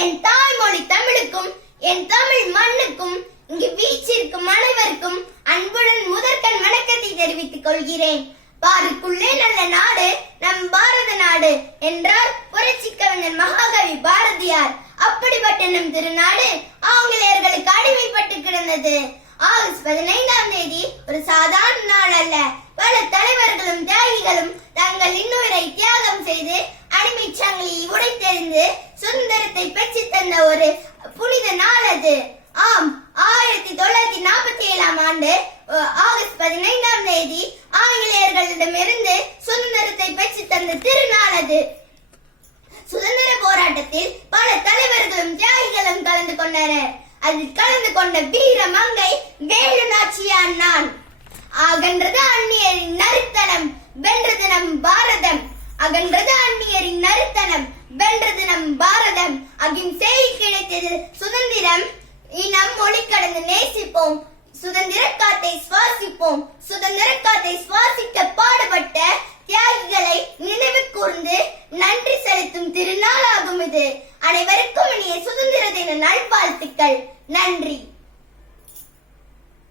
என் தாய்மொழி தமிழுக்கும் என் தமிழ் மண்ணுக்கும் இங்கு வீச்சிருக்கும் அனைவருக்கும் அன்புடன் முதற்கண் வணக்கத்தை தெரிவித்துக் கொள்கிறேன். பாருக்குள்ளே நல்ல நாடு நம் பாரத நாடு என்றார் புரட்சி கவிஞர் மகாகவி பாரதியார். அப்படிப்பட்ட நம் திருநாடு ஆங்கிலேயர்களுக்கு அடிமைப்பட்டு கிடந்தது. ஆகஸ்ட் 15ஆம் தேதி ஒரு சாதாரண நாள் அல்ல. பல தலைவர்களும் தியாகிகளும் தங்கள் இன்னுயிரை தியாகம் செய்து அடிமை சங்கிலியை உடைத்தெறிந்து சுதந்திரத்தை பெற்று தந்த ஒரு புனித நாள் அது. ஆம், 1947ஆம் ஆண்டு ஆகஸ்ட் 15ஆம் தேதி ஆங்கிலேயர்களிடமிருந்து சுதந்திரத்தை பெற்று தந்த திருநாள் அது. சுதந்திர போராட்டத்தில் பல தலைவர்களும் தியாகிகளும் கலந்து கொண்டனர். அதில் கலந்து கொண்ட வீர மங்கை வேலு நாச்சியார் நான். அகன்றது அந்நியரின் நரித்தனம், வென்றது நம் பாரதம். அகன்றது அந்நியரின் நரித்தனம், வென்றது நம் பாரதம். அகிம்சை கிடைத்தது சுதந்திரம். இனம் மொழி கடந்து நேசிப்போம், சுதந்திர காத்தை சுவாசிப்போம். சுதந்திர காத்தை சுவாசிக்க பாடுபட்ட தியாகிகளை நினைவு கூர்ந்து நன்றி செலுத்தும் திருநாளாகும் இது. அனைவருக்கும் இனிய சுதந்திர தின நல்வாழ்த்துக்கள். நன்றி.